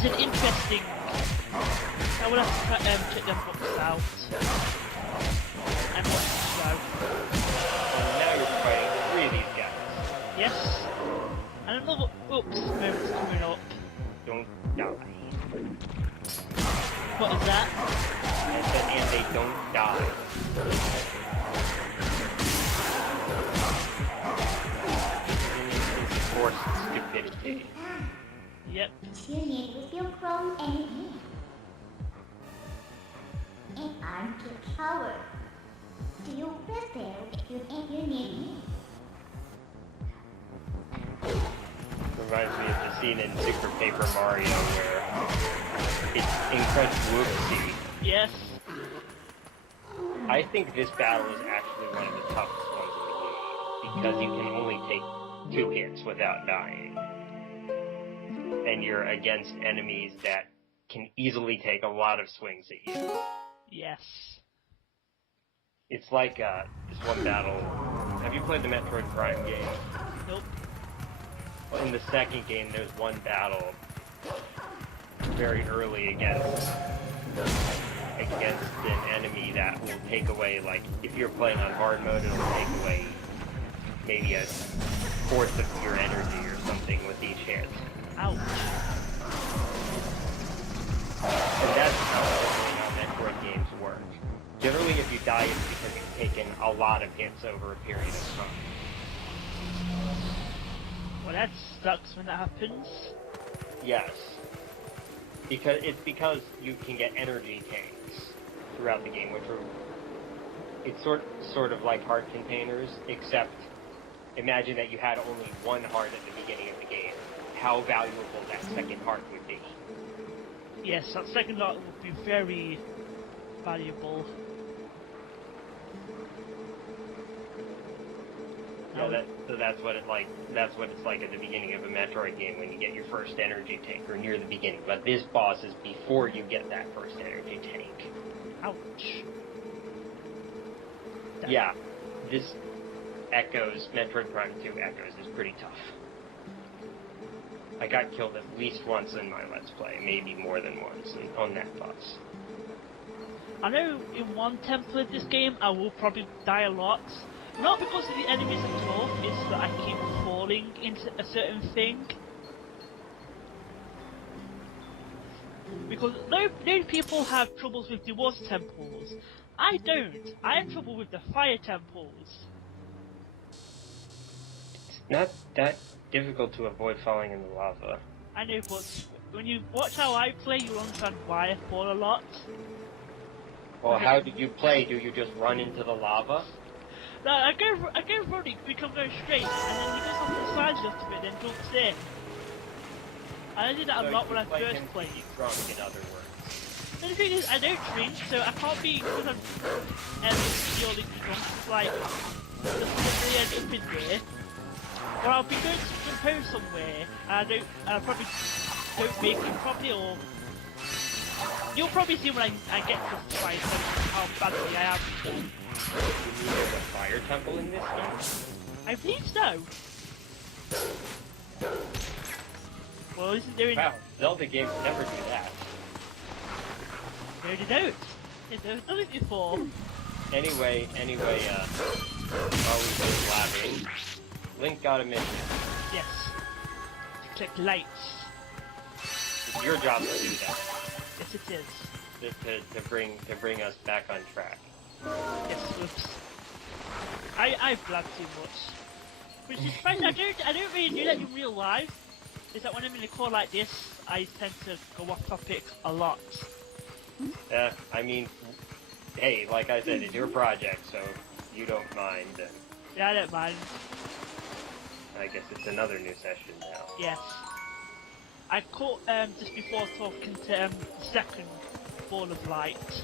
It's an interesting... I will have to check them books out. And watch the show. And now you're fighting 3 of these guys. Yes. And another oops moment's coming up. Don't die. What is that? I said, and they don't die. It's forced stupidity. Yep. Tune with your chrome enemy. And aren't you coward? Do you prepare your enemy? Reminds me of the scene in Super Paper Mario where it's incredible whoopsie. Yes. I think this battle is actually one of the toughest ones in the game, because you can only take 2 hits without dying. And you're against enemies that can easily take a lot of swings at you. Yes. It's like this one battle. Have you played the Metroid Prime game? Nope. Well, in the second game, there's one battle very early against an enemy that will take away, like, if you're playing on hard mode, it'll take away maybe a fourth of your energy or something with each hit. Ouch. And that's how Metroid games work. Generally, if you die, it's because you've taken a lot of hits over a period of time. Well, that sucks when that happens. Yes. Because you can get energy tanks throughout the game, which are... It's sort of like heart containers, except imagine that you had only one heart at the beginning of the game. How valuable that second heart would be. Yes, that second heart would be very valuable. Yeah, that's what it's like at the beginning of a Metroid game when you get your first energy tank, or near the beginning. But this boss is before you get that first energy tank. Ouch. Yeah, this Metroid Prime 2 Echoes is pretty tough. I got killed at least once in my Let's Play, maybe more than once on that boss. I know in one temple of this game I will probably die a lot. Not because of the enemies are tough, it's that I keep falling into a certain thing. Because no people have troubles with the water temples. I don't. I have trouble with the fire temples. It's not that difficult to avoid falling in the lava. I know, but when you watch how I play, you'll understand why I fall a lot. Well, how do you play? Do you just run into the lava? No, I go running because I'm going straight, and then he goes off the sides of it, then jumps in. I did that a lot when I first played. Drunk, in other words. And the thing is, I don't drink, so I can't be because I'm purely drunk. It's like just literally end up in there. Or I'll be going to compose somewhere, and I probably don't make it properly, or you'll probably see when I get to the fight how badly I am. You mean there's a fire temple in this game? I believe so. Well, isn't there any... Wow, Zelda games never do that. No, they don't. They've done it before. Anyway, while we've been blabbing, Link got a mission. Yes. To click lights. It's your job to do that. Yes, it is. To bring us back on track. Yes, whoops. I've blabbed too much. Which is fine, I don't really do that in real life. Is that when I'm in a call like this, I tend to go off topic a lot. I mean, hey, like I said, it's your project, so you don't mind. Yeah, I don't mind. I guess it's another new session now. Yes. I caught, just before talking to, the second ball of light.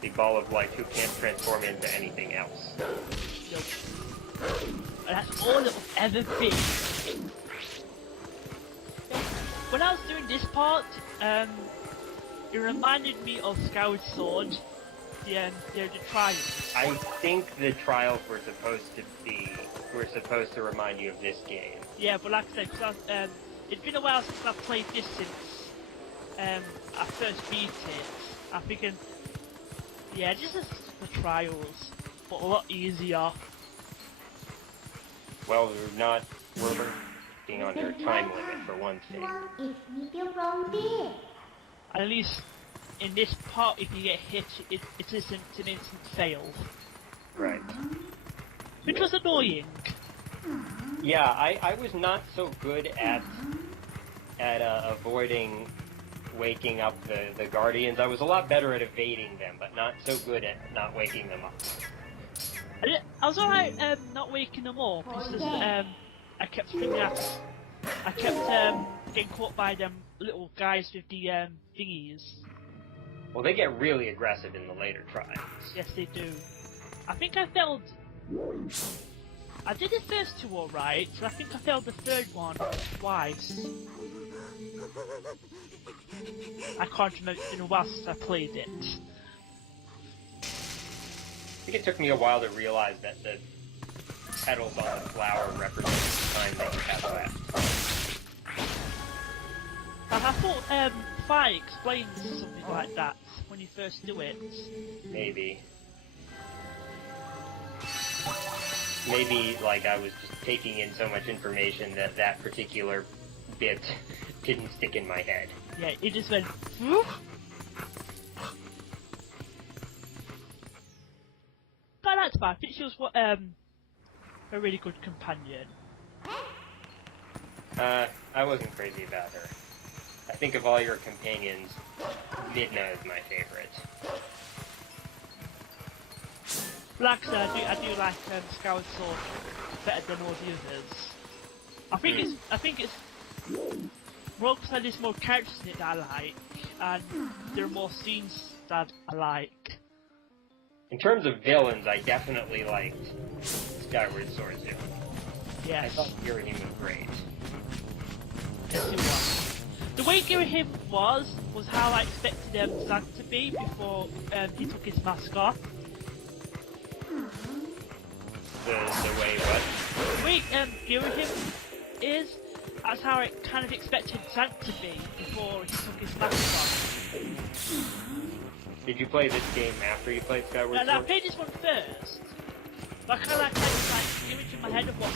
The ball of light who can't transform into anything else. Nope. And that's all it will ever be. When I was doing this part, it reminded me of Skyward Sword, the trial. I think the trials were supposed to remind you of this game. Yeah, but like I said, It's been a while since I've played this since I first beat it. I'm thinking, yeah, this is the trials, but a lot easier. Well, we're working on your time limit for one thing. If we feel wrong there. At least in this part, if you get hit, it isn't an instant fail. Right. Which was annoying. Yeah, I was not so good at avoiding waking up the Guardians. I was a lot better at evading them, but not so good at not waking them up. I was alright not waking them up. It's just I kept thinking I kept getting caught by them little guys with the thingies. Well, they get really aggressive in the later trials. Yes, they do. I think I failed. I did the first two alright, so I think I failed the third one twice. I can't remember, it's been a while since I played it. I think it took me a while to realize that the petals on the flower represent the time that you have left. I thought Fi explains something like that when you first do it. Maybe, like, I was just taking in so much information that particular bit didn't stick in my head. Yeah, it just went, whoop. But that's fine. I think she was a really good companion. I wasn't crazy about her. I think of all your companions, Midna is my favorite. Like I said, I do like Skyward Sword better than all the others. I think it's more because there's more characters in it that I like, and there are more scenes that I like. In terms of villains, I definitely liked Skyward Sword villain. Yes. I thought Girahim was great. Yes, it was. The way Girahim was how I expected Zant to be before he took his mask off. The way what? The way Girahim is, that's how I kind of expected Zant to be before he took his mask off. Did you play this game after you played Skyward Sword? I played this one first. But I kind of like the image in my head of what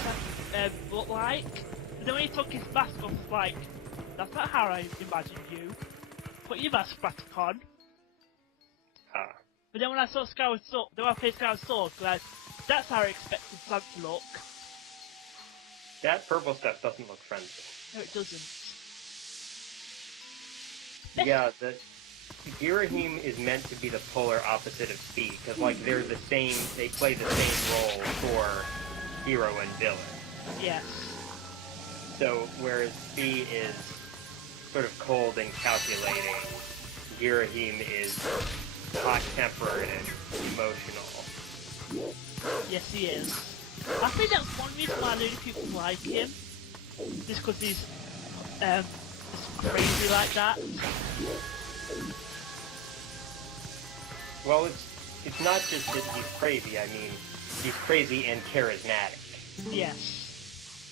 Zant looked like. But then when he took his mask off, like, that's not how I imagined you. Put your mask back on. Ah. But then when I saw Skyward Sword, then when I played Skyward Sword, like, that's how I expected Zant to look. That purple stuff doesn't look friendly. No, it doesn't. Yeah, the Girahim is meant to be the polar opposite of Speed, because like they play the same role for hero and villain. Yes. So whereas Speed is sort of cold and calculating, Girahim is hot-tempered and emotional. Yes, he is. I think that's one reason why a lot of people like him. Just because he's crazy like that. Well, it's not just that he's crazy. I mean, he's crazy and charismatic. Yes.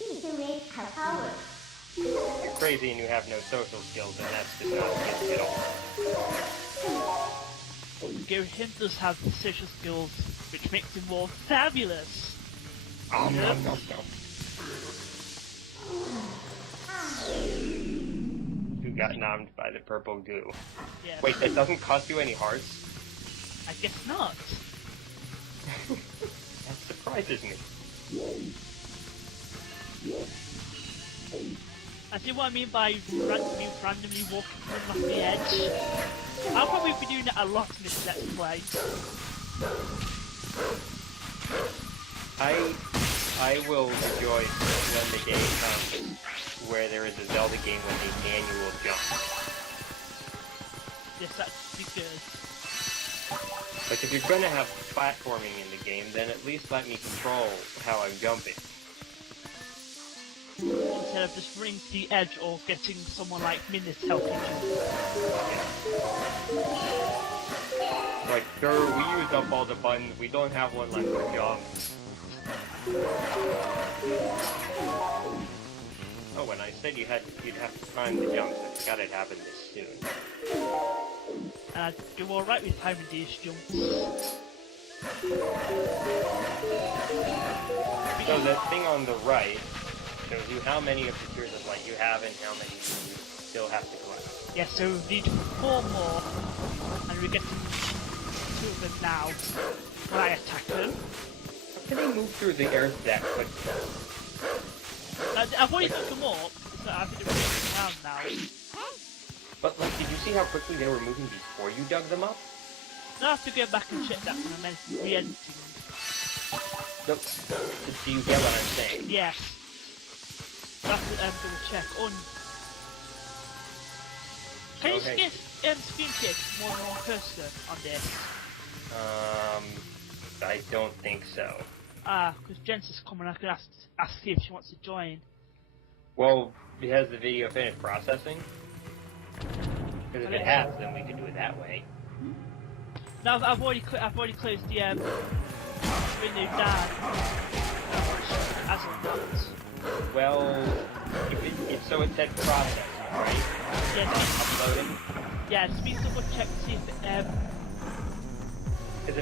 Iterate her power. You're crazy and you have no social skills, and that's just not good at all. Him does have social skills, which makes him more fabulous. Nom, nom, nom, nom. You got nommed by the purple goo. Yes. Wait, that doesn't cost you any hearts? I guess not. That surprises me. I see what I mean by randomly walking from off the edge. I'll probably be doing that a lot in this Let's Play. I will rejoice when the day comes where there is a Zelda game with an annual jump. Yes, that'd be good. Like, if you're gonna have platforming in the game, then at least let me control how I'm jumping. Instead of just running to the edge or getting someone like Minus helping you. Like, sir, we used up all the buttons, we don't have one left to jump. Oh, when I said you'd have to time the jumps. It's gotta happen this soon. And I do alright with timing these jumps. So the thing on the right shows you how many of the Tears of Light you have and how many you still have to collect. Yeah, so we need 4 more, and we get to 2 of them now. When I attack them. How can they move through the earth that quickly? I've already dug them up, so I think they're moving around now. But like, did you see how quickly they were moving before you dug them up? Now I have to go back and check that when I'm re-editing. Nope. Do you get what I'm saying? Yes. I have to double check. Can you screen share more than one person on this? I don't think so. Because Jen's is coming, I could ask if she wants to join. Well, has the video finished processing? Because if it has, then we can do it that way. No, I've already closed the window down. As of that. Well, so it said processing, right? Yeah, Uploading. yeah, just need to double check to see if Because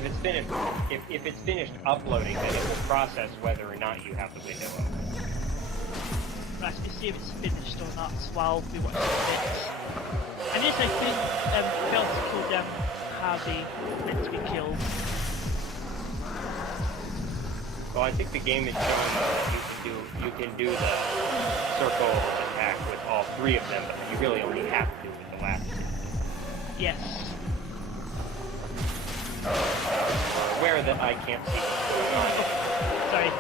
if it's finished uploading, then it will process whether or not you have the window open. right, to see if it's finished or not while we watch it. And yes, I think failed to kill them how they meant to be killed. Well, I think the game is showing that you can do the circle attack with all 3 of them, but you really only have to do it with the last 2. Yes. Aware that I can't see what's going on. Sorry.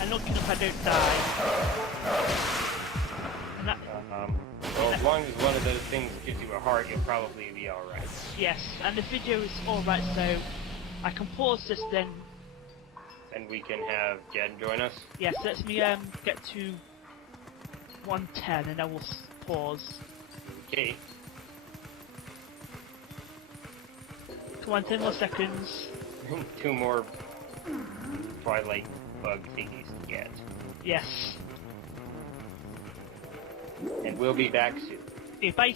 I'm looking if I don't die. And that, Well, as long as one of those things gives you a heart, you'll probably be alright. yes, and the video is alright, so I can pause this then. And we can have Jed join us. Yes, let me get to 110 and I will pause. Okay. Come on, 10 more seconds. 2 more Twilight bug thingies to get. Yes. And we'll be back soon. Okay, bye.